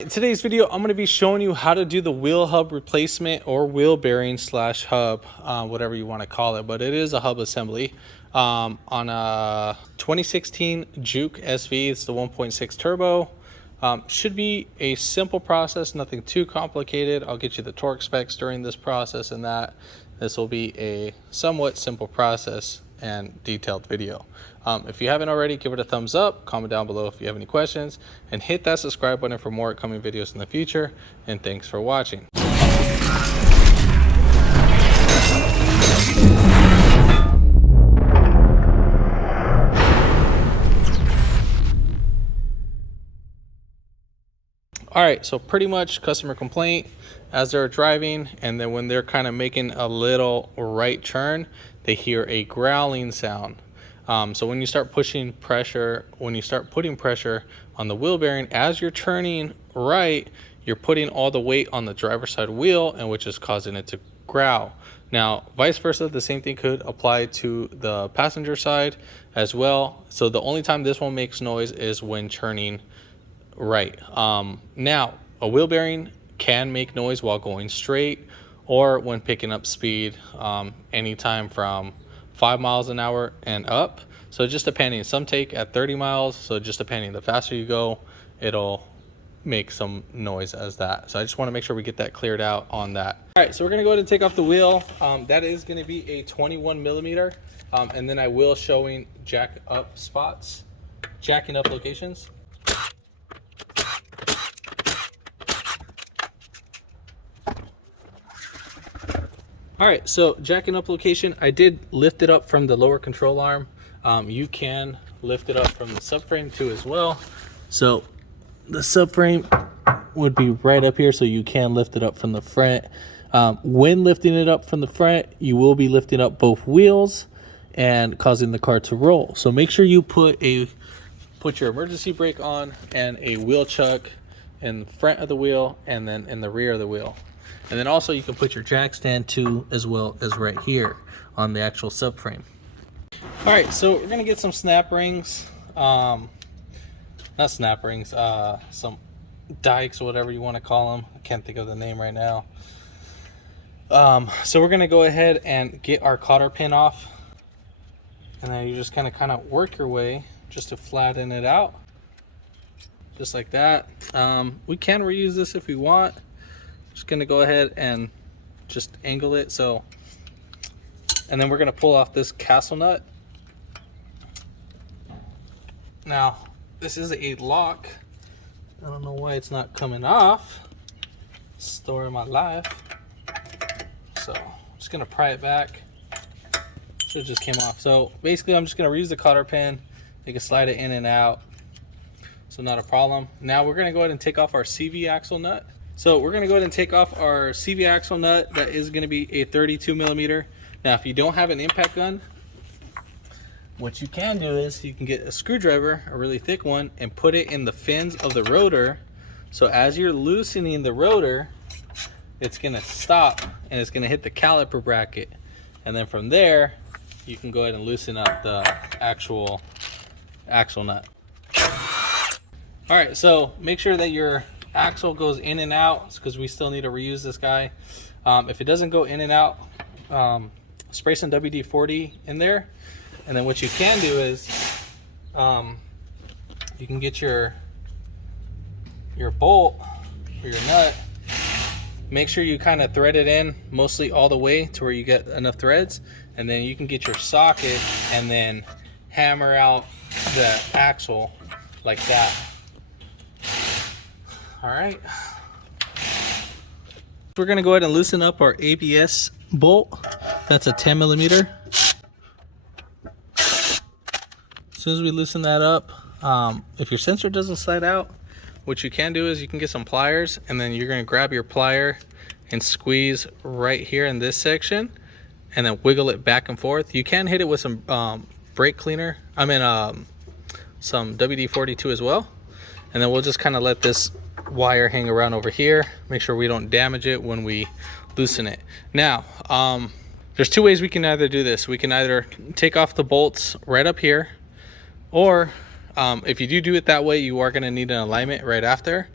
In today's video, I'm going to be showing you how to do the wheel hub replacement or wheel bearing slash hub, whatever you want to call it, but it is a hub assembly on a 2016 Juke SV. It's the 1.6 turbo. Should be a simple process, nothing too complicated. I'll get you the torque specs during this process, and that this will be a somewhat simple process and detailed video. If you haven't already, give it a thumbs up, comment down below if you have any questions, and hit that subscribe button for more upcoming videos in the future. And thanks for watching. All right, so pretty much customer complaint as they're driving, and then when they're kind of making a little right turn, they hear a growling sound. So when you start putting pressure on the wheel bearing as you're turning right, you're putting all the weight on the driver's side wheel, and which is causing it to growl. Now, vice versa, the same thing could apply to the passenger side as well. So the only time this one makes noise is when turning right. Now, a wheel bearing can make noise while going straight or when picking up speed, anytime from 5 miles an hour and up. So just depending, some take at 30 miles. So just depending, the faster you go, it'll make some noise as that. So I just want to make sure we get that cleared out on that. All right, so we're going to go ahead and take off the wheel. That is going to be a 21 millimeter. And then I will showing jacking up locations. All right, so jacking up location, I did lift it up from the lower control arm. You can lift it up from the subframe too as well. So the subframe would be right up here, so you can lift it up from the front. When lifting it up from the front, you will be lifting up both wheels and causing the car to roll. So make sure you put your emergency brake on and a wheel chuck in the front of the wheel and then in the rear of the wheel. And then also you can put your jack stand too, as well as right here on the actual subframe. All right, so we're gonna get some snap rings, not snap rings, some dikes, whatever you want to call them. I can't think of the name right now. So we're gonna go ahead and get our cotter pin off, and then you just kind of work your way just to flatten it out, just like that. We can reuse this if we want. Just gonna go ahead and just angle it, so, and then we're gonna pull off this castle nut. Now this is a lock. I don't know why it's not coming off. Story of my life. So I'm just gonna pry it back. Should just came off. So basically I'm just gonna reuse the cotter pin. You can slide it in and out, so not a problem. Now we're gonna go ahead and take off our CV axle nut. So we're gonna go ahead and take off our CV axle nut. That is gonna be a 32 millimeter. Now, if you don't have an impact gun, what you can do is you can get a screwdriver, a really thick one, and put it in the fins of the rotor. So as you're loosening the rotor, it's gonna stop and it's gonna hit the caliper bracket. And then from there, you can go ahead and loosen up the actual axle nut. All right, so make sure that your axle goes in and out, because we still need to reuse this guy. If it doesn't go in and out, spray some WD-40 in there, and then what you can do is you can get your bolt or your nut. Make sure you kind of thread it in mostly all the way to where you get enough threads, and then you can get your socket and then hammer out the axle like that. All right, we're gonna go ahead and loosen up our ABS bolt. That's a 10 millimeter. As soon as we loosen that up, if your sensor doesn't slide out, what you can do is you can get some pliers, and then you're gonna grab your plier and squeeze right here in this section, and then wiggle it back and forth. You can hit it with some brake cleaner, some WD-40 too as well. And then we'll just kind of let this wire hang around over here, make sure we don't damage it when we loosen it. Now there's two ways we can either do this. We can either take off the bolts right up here, or If you do it that way, you are going to need an alignment right after.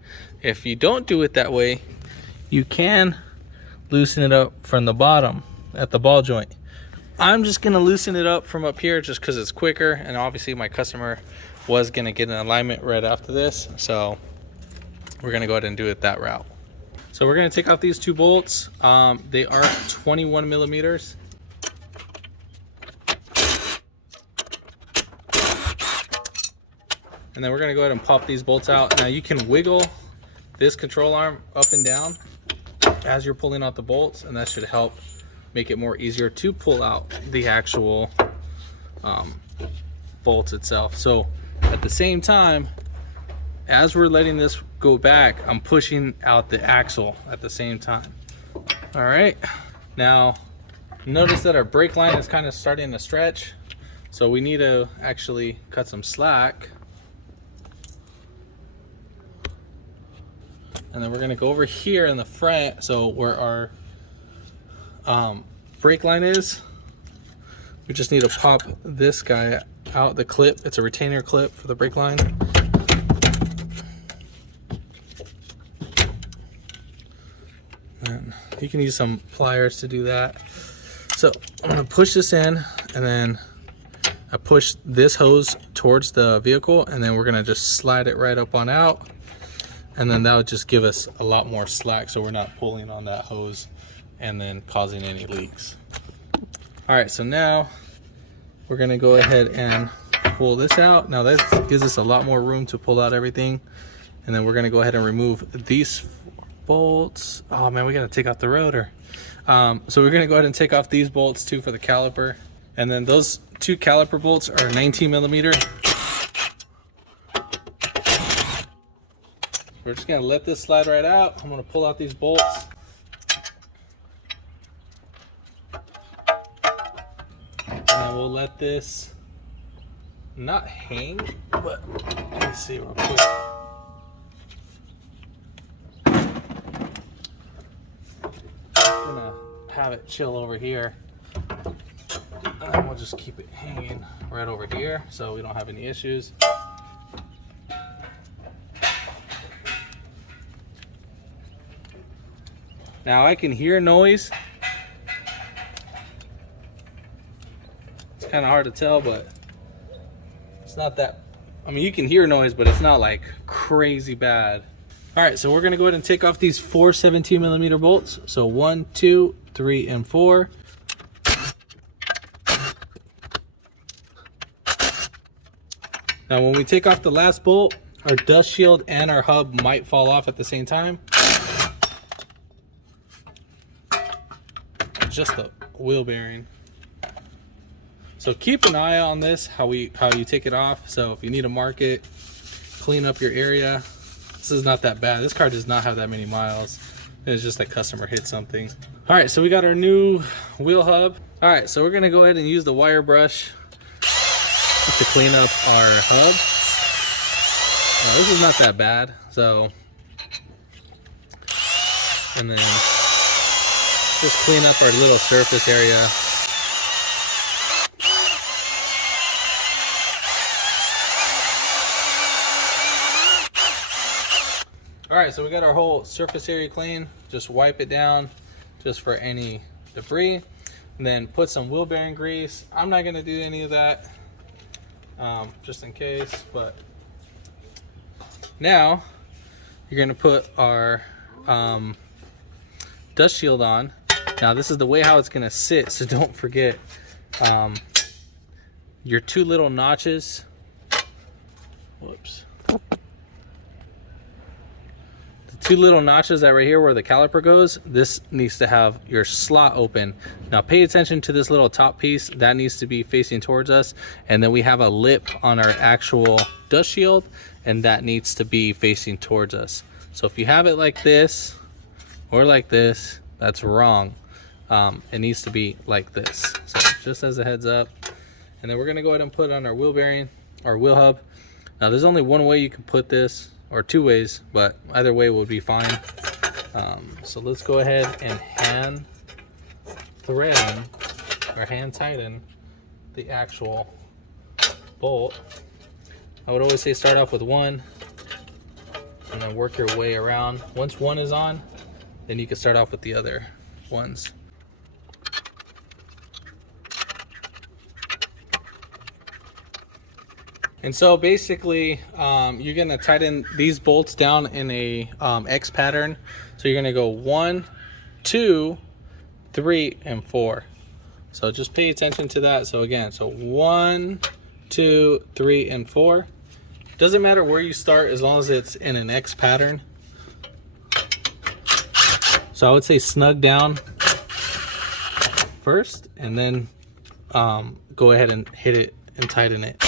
if you don't do it that way, you can loosen it up from the bottom at the ball joint. I'm just gonna loosen it up from up here just because it's quicker, and obviously my customer was gonna get an alignment right after this, so we're gonna go ahead and do it that route. So we're gonna take off these 2 bolts. They are 21 millimeters. And then we're gonna go ahead and pop these bolts out. Now you can wiggle this control arm up and down as you're pulling out the bolts, and that should help make it more easier to pull out the actual bolts itself. So at the same time, as we're letting this go back, I'm pushing out the axle at the same time. All right, now notice that our brake line is kind of starting to stretch, so we need to actually cut some slack. And then we're gonna go over here in the front, so where our brake line is, we just need to pop this guy out, the clip. It's a retainer clip for the brake line. And you can use some pliers to do that. So I'm gonna push this in, and then I push this hose towards the vehicle, and then we're gonna just slide it right up on out. And then that would just give us a lot more slack, so we're not pulling on that hose and then causing any leaks. All right, so now we're gonna go ahead and pull this out. Now that gives us a lot more room to pull out everything. And then we're gonna go ahead and remove these bolts. Oh man, we gotta take off the rotor. So we're gonna go ahead and take off these bolts too for the caliper. And then those 2 caliper bolts are 19 millimeter. We're just gonna let this slide right out. I'm gonna pull out these bolts. And then we'll let this not hang, but let me see real quick. I'm gonna have it chill over here. And then we'll just keep it hanging right over here so we don't have any issues. Now I can hear noise. It's kind of hard to tell, but it's not that, I mean, you can hear noise, but it's not like crazy bad. All right, so we're gonna go ahead and take off these 4 17 millimeter bolts. So 1, 2, 3, and 4. Now when we take off the last bolt, our dust shield and our hub might fall off at the same time. Just the wheel bearing. So keep an eye on this, how you take it off. So if you need to mark it, clean up your area. This is not that bad. This car does not have that many miles. It's just that customer hit something. All right, so we got our new wheel hub. All right, so we're gonna go ahead and use the wire brush to clean up our hub. This is not that bad. So, and then just clean up our little surface area. All right, so we got our whole surface area clean. Just wipe it down just for any debris. And then put some wheel bearing grease. I'm not gonna do any of that, just in case, but now you're gonna put our dust shield on. Now this is the way how it's gonna sit, so don't forget your 2 little notches. Whoops. The 2 little notches that right here where the caliper goes, this needs to have your slot open. Now pay attention to this little top piece, that needs to be facing towards us. And then we have a lip on our actual dust shield, and that needs to be facing towards us. So if you have it like this or like this, that's wrong. It needs to be like this. So just as a heads up. And then we're gonna go ahead and put it on our wheel bearing, our wheel hub. Now there's only one way you can put this, or 2 ways, but either way would be fine. So let's go ahead and hand thread or hand tighten the actual bolt. I would always say start off with 1 and then work your way around. Once one is on, then you can start off with the other ones. And so basically, you're gonna tighten these bolts down in a X pattern. So you're gonna go 1, 2, 3, and 4. So just pay attention to that. So again, so 1, 2, 3, and 4. Doesn't matter where you start as long as it's in an X pattern. So I would say snug down first, and then go ahead and hit it and tighten it.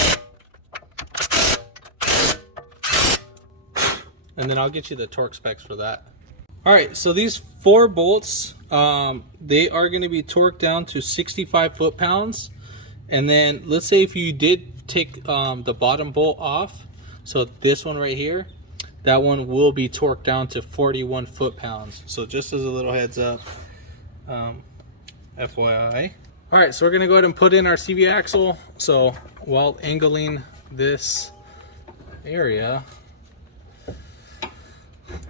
And then I'll get you the torque specs for that. All right, so these 4 bolts, they are going to be torqued down to 65 foot-pounds. And then let's say if you did take the bottom bolt off, so this one right here, that one will be torqued down to 41 foot-pounds. So just as a little heads up, FYI. All right, so we're gonna go ahead and put in our CV axle. So while angling this area,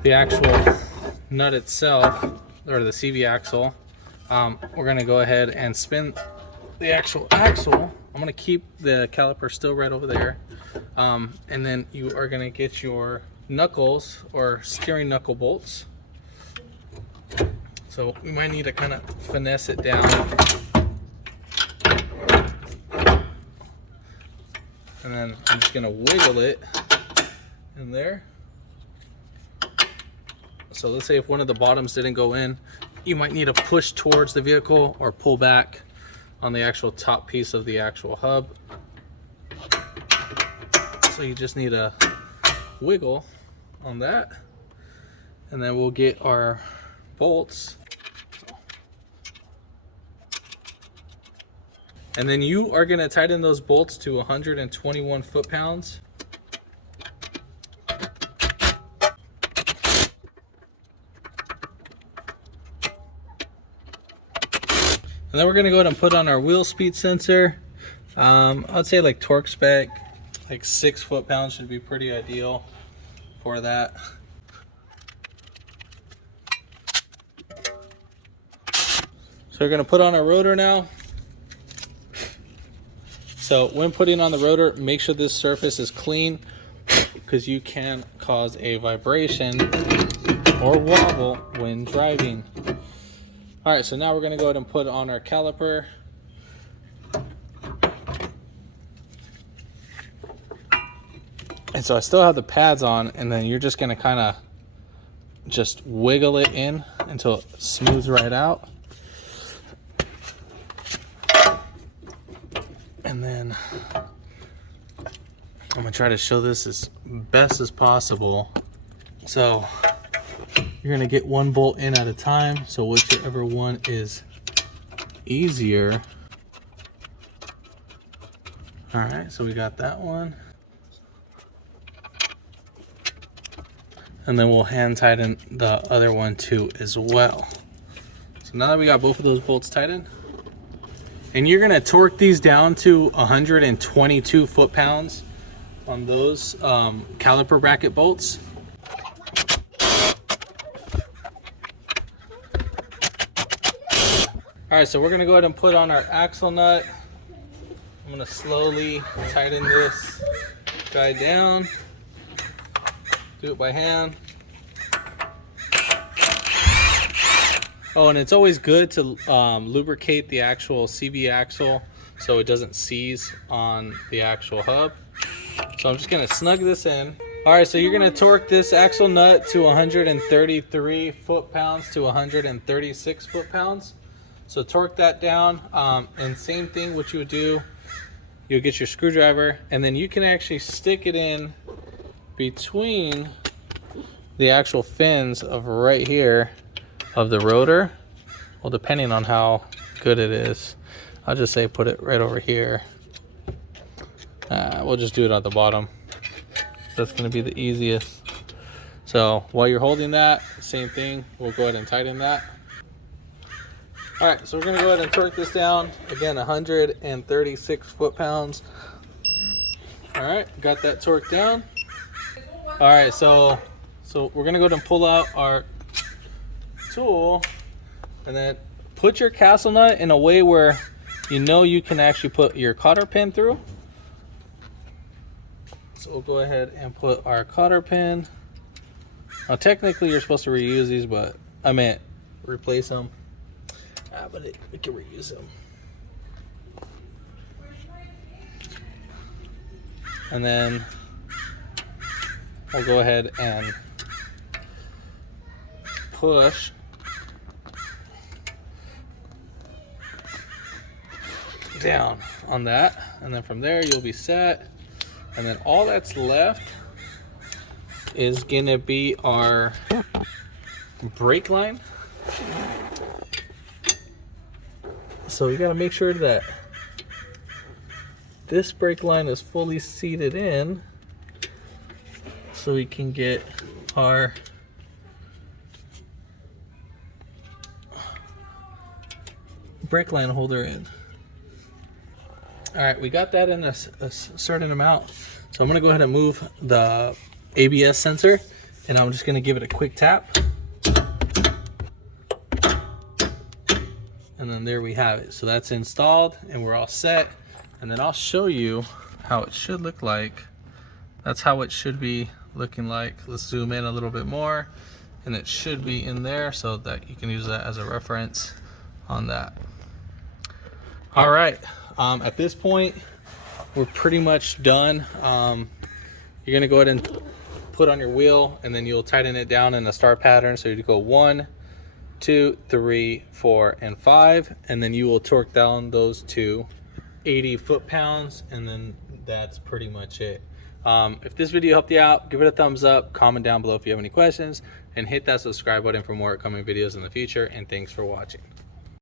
the actual nut itself, or the CV axle, we're gonna go ahead and spin the actual axle. I'm gonna keep the caliper still right over there, and then you are gonna get your knuckles or steering knuckle bolts. So we might need to kind of finesse it down, and then I'm just gonna wiggle it in there. So let's say if one of the bottoms didn't go in, you might need to push towards the vehicle or pull back on the actual top piece of the actual hub. So you just need a wiggle on that, and then we'll get our bolts. And then you are going to tighten those bolts to 121 foot-pounds. And then we're going to go ahead and put on our wheel speed sensor. I'd say like torque spec, like 6 foot-pounds should be pretty ideal for that. So we're going to put on our rotor now. So when putting on the rotor, make sure this surface is clean, because you can cause a vibration or wobble when driving. All right, so now we're gonna go ahead and put on our caliper. And so I still have the pads on, and then you're just gonna kind of just wiggle it in until it smooths right out. And then I'm gonna try to show this as best as possible. So you're gonna get one bolt in at a time, so whichever one is easier. All right, so we got that one. And then we'll hand tighten the other one too as well. So now that we got both of those bolts tightened, and you're gonna torque these down to 122 foot-pounds on those caliper bracket bolts. All right, so we're gonna go ahead and put on our axle nut. I'm gonna slowly tighten this guy down. Do it by hand. Oh, and it's always good to lubricate the actual CV axle so it doesn't seize on the actual hub. So I'm just gonna snug this in. All right, so you're gonna torque this axle nut to 133 foot-pounds to 136 foot-pounds. So torque that down, and same thing what you would do, you'll get your screwdriver, and then you can actually stick it in between the actual fins of right here of the rotor. Well, depending on how good it is, I'll just say put it right over here. We'll just do it at the bottom. That's going to be the easiest. So while you're holding that, same thing, we'll go ahead and tighten that. All right, so we're going to go ahead and torque this down. Again, 136 foot-pounds. All right, got that torqued down. All right, so So we're gonna go ahead and pull out our tool and then put your castle nut in a way where you know you can actually put your cotter pin through. So we'll go ahead and put our cotter pin. Now technically you're supposed to reuse these, but I meant replace them. But we can reuse them. And then we'll go ahead and push down on that, and then from there you'll be set. And then all that's left is gonna be our brake line. So you got to make sure that this brake line is fully seated in so we can get our brake line holder in. All right, we got that in a certain amount. So I'm gonna go ahead and move the ABS sensor, and I'm just gonna give it a quick tap. And then there we have it. So that's installed and we're all set. And then I'll show you how it should look like. That's how it should be looking like. Let's zoom in a little bit more, and it should be in there so that you can use that as a reference on that. All right, at this point, we're pretty much done. You're gonna go ahead and put on your wheel, and then you'll tighten it down in a star pattern. So you go 1, 2, 3, 4, and 5, and then you will torque down those to 80 foot-pounds, and then that's pretty much it. If this video helped you out, give it a thumbs up, comment down below if you have any questions, and hit that subscribe button for more upcoming videos in the future, and thanks for watching.